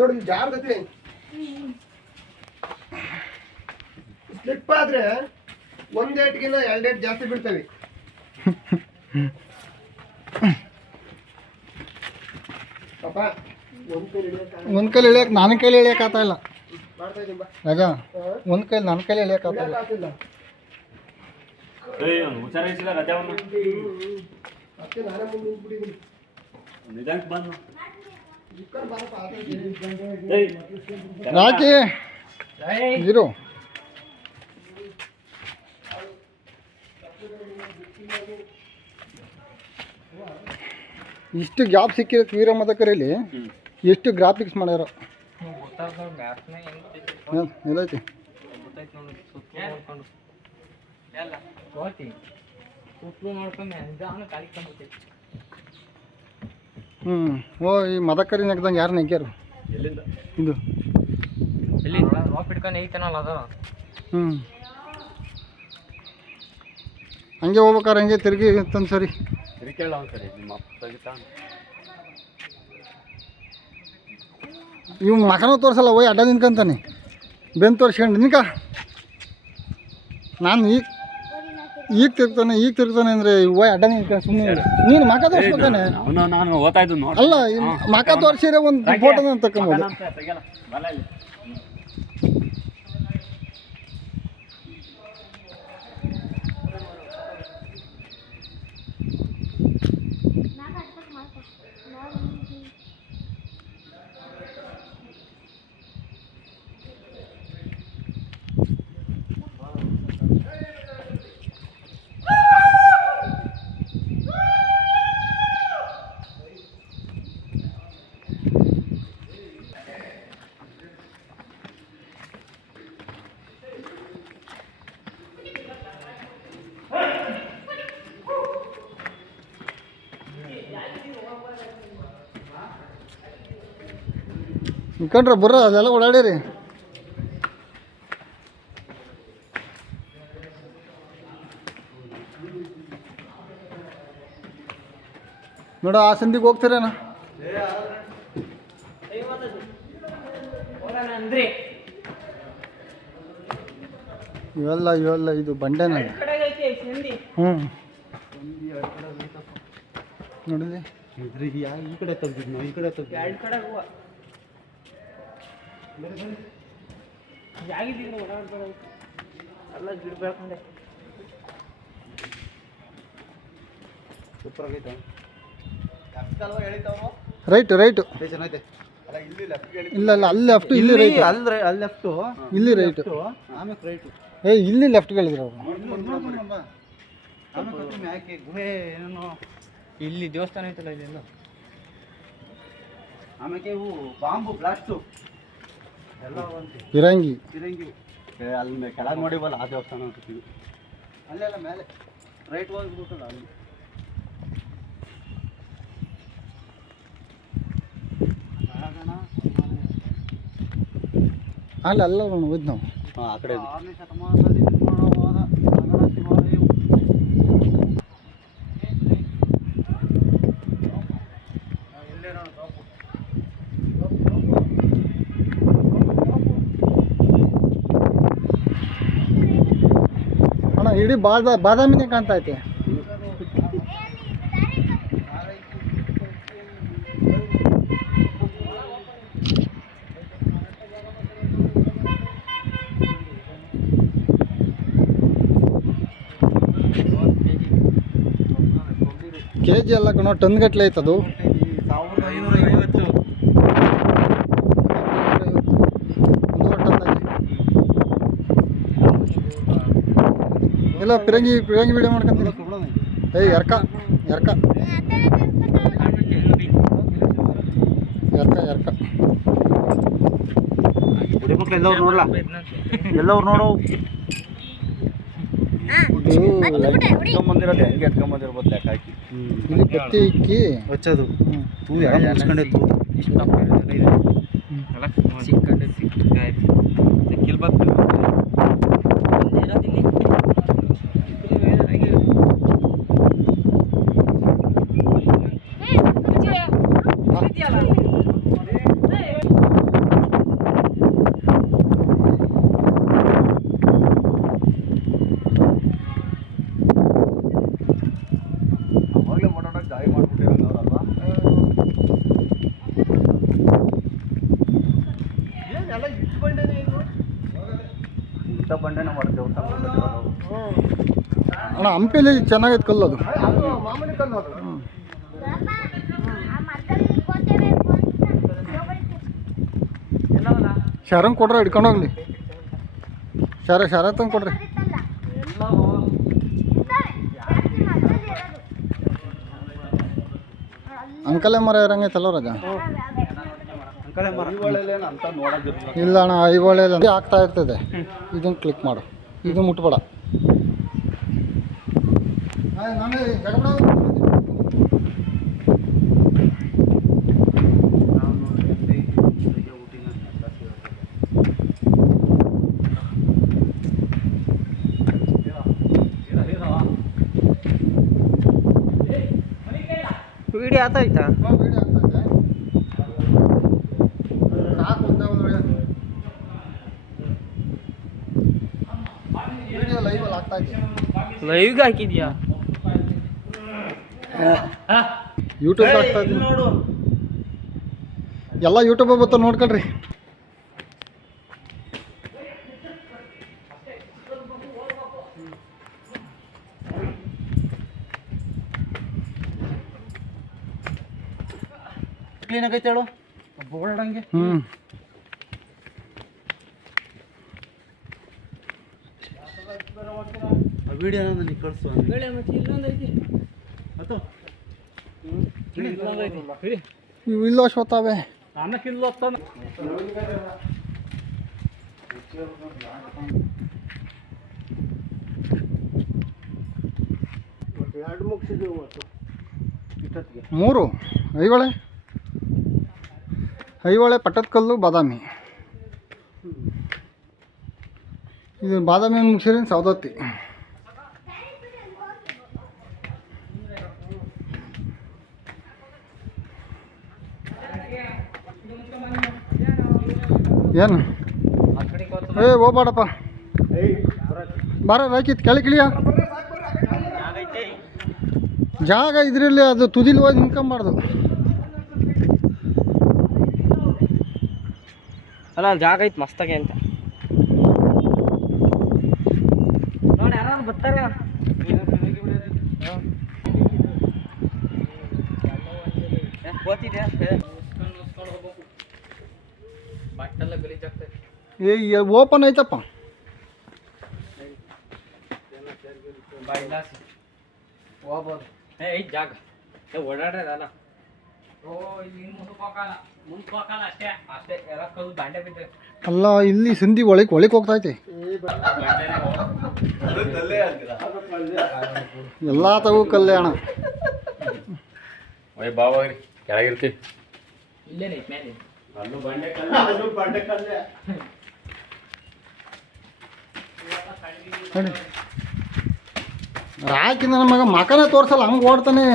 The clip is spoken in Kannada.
ನೋಡಿ ಜಾರದೈತಿ ಸ್ಲಿಪ್ ಆದ್ರೆ ಒಂದ್ ಏಟ್ಗಿನ್ನ 2 ಏಟ್ ಜಾಸ್ತಿ ಬೀಳ್ತವೆ. ಪಾಪ ಒಂದ್ ಕೈಲಿ ಇಳಿಯಕ್ ನನ್ನ ಕೈಲಿ ಇಳಿಯಕ್ ಆಗ್ತಾ ಇಲ್ಲ ಮಾಡ್ತಾ ಇದೀನಿ ಬಾ. ರಾಜ ಒಂದ್ ಕೈಲಿ ನನ್ನ ಕೈಲಿ ಇಳಿಯಕ್ ಆಗ್ತಾ ಇಲ್ಲ. ಆಗ್ತಿಲ್ಲ ಹುಷಾರಿಸಿಲ್ಲ ರಜಾವನ್ನು ಅದಕ್ಕೆ ನಾನೇ ಮುಂದೆ ನಿಂತ್ಬಿಟ್ಟಿದ್ದೀನಿ. ನಿಧಾನಕ್ಕೆ ಬಂದು ಇಕ್ಕರ್ ಬಾರಪ್ಪ ರಾಕಿ ಇರು. ಇಷ್ಟು ಗ್ಯಾಪ್ ಸಿಕ್ಕಿರೋ ವೀರಮದಕರಲ್ಲಿ ಎಷ್ಟು ಗ್ರಾಫಿಕ್ಸ್ ಮಾಡ್ಯಾರ ಎಲ್ಲೈತಿ. ಓ ಈ ಮದಕರಿ ನೆಗ್ದಂಗೆ ಯಾರು ನೆಗ್ಯಾರು ಎಲ್ಲಿಂದ ಇದು ಎಲ್ಲಿ ರಾಪ್ ಹಿಡ್ಕೊಂಡು ಐತನಲ್ಲ ಅದು. ಹಂಗೆ ಹೋಗ್ಬೇಕಾರೆ ಹಂಗೆ ತಿರುಗಿ ತಂದು ಸರಿ ತಿರುಕೇಳ ಒಂದ್ಸರಿ ನಿಮ್ಮ ಅಪ್ಪ ತೆಗಿತಾ ಇವ್ ಮಕನೂ ತೋರಿಸಲ್ಲ ಹೋಯ್ ಅಡ್ಡ ನಿಂತ್ಕೊಂತಾನೆ ಬೆನ್ನು ತೋರಿಸ್ಕೊಂಡು ನಿನ್ಕ ನಾನು ಈಗ ತಿರ್ತಾನೆ ಅಂದರೆ ಹೋಯ್ ಅಡ್ಡ ನಿಂತ್ಕೊಂಡು ಸುಮ್ಮನೆ ನೀನು ಮಕ ತೋರಿಸ್ಬೇಕಾನೆ. ನಾನು ಓದ್ತಾ ಇದ್ದು ನೋಡಿ ಅಲ್ಲ ಮಕ ತೋರಿಸಿದ್ರೆ ಒಂದು ಫೋಟೋನ ತಗೊಂಬೋದು. ಇಕ್ಕಂಡ್ರ ಬರ್ರ ಅದೆಲ್ಲ ಓಡಾಡಿರಿ. ನೋಡ ಆ ಸಂದಿಗೆ ಹೋಗ್ತೀರೇನ? ಇವೆಲ್ಲ ಇದು ಬಂಡೆನ. ನೋಡಿದ್ರಿ ಈ ಕಡೆ ತೆಗ್ದಿದ್ನು ಈ ಕಡೆ ತೆಗ್ದು ಎಲ್ಲ ಗಿಡ ಬೆಳ್ಕೊಂಡೆ ಸೂಪರ್ ಆಗೈತೆ. ರೈಟು ಚೆನ್ನಾಗೈತೆ. ಇಲ್ಲ ಅಲ್ಲಿ ಲೆಫ್ಟ್ ಇಲ್ಲಿ ರೈಟ್ ಅಲ್ಲಿ ಲೆಫ್ಟು ಇಲ್ಲಿ ರೈಟು ಆಮೇಲೆ ರೈಟು ಇಲ್ಲಿ ಲೆಫ್ಟ್ ಹೇಳಿದ್ರು ಅವರು. ಆಮೇಲೆ ಮ್ಯಾಕೆ ಗುಹೆ ಏನೋ ಇಲ್ಲಿ ದೇವಸ್ಥಾನ ಐತಲ್ಲ ಇಲ್ಲೆಲ್ಲ. ಆಮೇಲೆ ಇವು ಬಾಂಬು ಬ್ಲಾಸ್ಟು ಎಲ್ಲ ಒಂದು ಫಿರಂಗಿ ಅಲ್ಲಿ ಕೆಳಗೆ ನೋಡಿವಲ್ಲ ಆ ದೇವಸ್ಥಾನ ಅಂತೀವಿ. ಅಲ್ಲೆಲ್ಲ ಮೇಲೆ ರೈಟ್ ಹೋಗ್ಬಿಟ್ಟಲ್ಲ ಅಲ್ಲಿ. ಅಲ್ಲ ಹೋದ್ ನಾವು ಆ ಕಡೆ 6ನೇ ಶತಮಾನದಲ್ಲಿ ನಿರ್ಮಾಣವಾದ ನಗರ ಶಿವಾಲಯವು. ಅಣ್ಣ ಇಡೀ ಬಾದಾಮಿನೇ ಕಾಣ್ತಾ ಐತೆ. ಕೆಜಿ ಎಲ್ಲ ಕಣೋ ಟನ್ ಗಟ್ಟಲೆ ಐತದು. 1550 ಎಲ್ಲ ಪಿರಂಗಿ ವಿಡಿಯೋ ಮಾಡ್ಕೊಂತೀನಿ. ಎರ್ಕ ಎಲ್ಲವ್ರು ನೋಡಲ್ಲ ಎಲ್ಲವ್ರು ನೋಡು ಎತ್ಕೊಂಬಂದಿರೋದು ಹೆಂಗೆ ಎತ್ಕೊಂಬಂದಿರ್ಬೋದು ಲೆಕ್ಕ ಹಾಕಿ ಇಲ್ಲಿ ಬತ್ತಿ ಇಕ್ಕಿ ಹಚ್ಚೋದು ತೂದು ಎಡ ಮುಚ್ಕೊಂಡೆ ತೂದು ಸಿಕ್ಕಂಡೆ ಸಿಕ್ಕಾಯ್ತು ಕಿಲ್ಬತ್ತು ಬಂಡೆನ ಮಾಡಿ ದೇವಸ್ಥಾನ ಕಟ್ಟಿರೋದು. ಅಣ್ಣ ಹಂಪಿಲಿ ಚೆನ್ನಾಗೈತೆ ಕಲ್ಲು ಅದು. ಅದು ಮಾಮೂಲಿ ಕಲ್ಲು ಅದು. ಶರಂಗ್ ಕೊಡ್ರೆ ಹಿಡ್ಕೊಂಡು ಹೋಗ್ಲಿ. ಶರ ತಂದು ಕೊಡ್ರಿ. ಅಂಕಲೆ ಮರ ಇರಂಗೈತಲ್ಲ ರಾಜ. ಅಂಕಲೆ ಮರ ಐಹೊಳೆಲೇನು ಅಂತ ನೋಡೋದಿರಲಿಲ್ಲ. ಇಲ್ಲ ಅಣ್ಣ, ಐಹೊಳೆ ಆಗ್ತಾ ಇರ್ತದೆ. ಇದನ್ನು ಕ್ಲಿಕ್ ಮಾಡು, ಇದು ಮುಟ್ಬೇಡ. ವಿಡಿಯೋ ಆಯ್ತಾ? ಲೈವ್ಗೆ ಹಾಕಿದ್ಯಾ? ಯೂಟ್ಯೂಬ್ ಆಗ್ತಾ ಇದ್ದೀನಿ ನೋಡು. ಎಲ್ಲ ಯೂಟ್ಯೂಬ್ ಬರ್ತಾವೆ ನೋಡ್ಕೊಳ್ರಿ. ಕ್ಲೀನ್ ಆಗೈತೆ ಹೇಳು ಬೋರ್ಡಂಗೆ. ವಿಡಿಯೋನ ನನಗೆ ಕಳಿಸು. ಇವು ಇಲ್ಲ ಶೋತಾವೆ. ಅನ್ನಕ್ಕಿಲ್ಲ ಎರಡು ಮುಗಿಸಿದ್ವಿ ಇವತ್ತು ಇಷ್ಟೊತ್ತಿಗೆ. 3 ಐಹೊಳೆ ಪಟ್ಟದಕಲ್ಲು ಬಾದಾಮಿ. ಇದು ಬಾದಾಮಿ ಮುಗಿಸಿದ್ರೆ ಸೌದತ್ತಿ. ಏನು ಹೋಗ್ಬೇಡಪ್ಪ, ಬಾರ ರಾಕಿತ್ ಕೆಳಗಿಳಿಯ ಜಾಗ ಇದ್ರಲ್ಲಿ ಅದು ತುದಿಲಿ ಹೋಗಿ ನಿಂತ್ಕೊಂಬಾರ್ದು. ಅಲ್ಲ ಜಾಗ ಐತೆ ಮಸ್ತಾಗೆ ಅಂತ ನೋಡಿ. ಯಾರು ಬರ್ತಾರೆ ಬಟ್ಟೆಲ್ಲ ಗಲೀಜಾಗ್ತದೆ. ಓಪನ್ ಐತಪ್ಪ. ಹೋಗ್ಬೋದು. ಐದು ಜಾಗ ಓಡಾಡ್ರದಲ್ಲ. ಓ ಇಲ್ಲಿ ಮುಂದಕ್ಕೆ ಹೋಗಲ್ಲ ಅಷ್ಟೇ ಅಷ್ಟೇ. ಎಲ್ಲ ಕಲ್ಲು ದಾಂಡೆ ಬಿದ್ದೆ. ಅಲ್ಲ ಇಲ್ಲಿ ಸಂಧಿ ಒಳಗೆ ಹೋಗ್ತೈತೆ. ಎಲ್ಲ ತಗೋ ಕಲ್ಯಾಣ. ಬಾವಾಗ್ರಿ ಕೆಳಗಿರ್ತೀವಿ. ಇಲ್ಲೇನೈತೆ ಮೇಲೆ ನೋಡಿ ರಾಕಿಂದ ನನ್ನ ಮಗ ಮಕನೇ ತೋರ್ಸಲ್ಲ, ಹಂಗೆ ಓಡ್ತಾನೆ.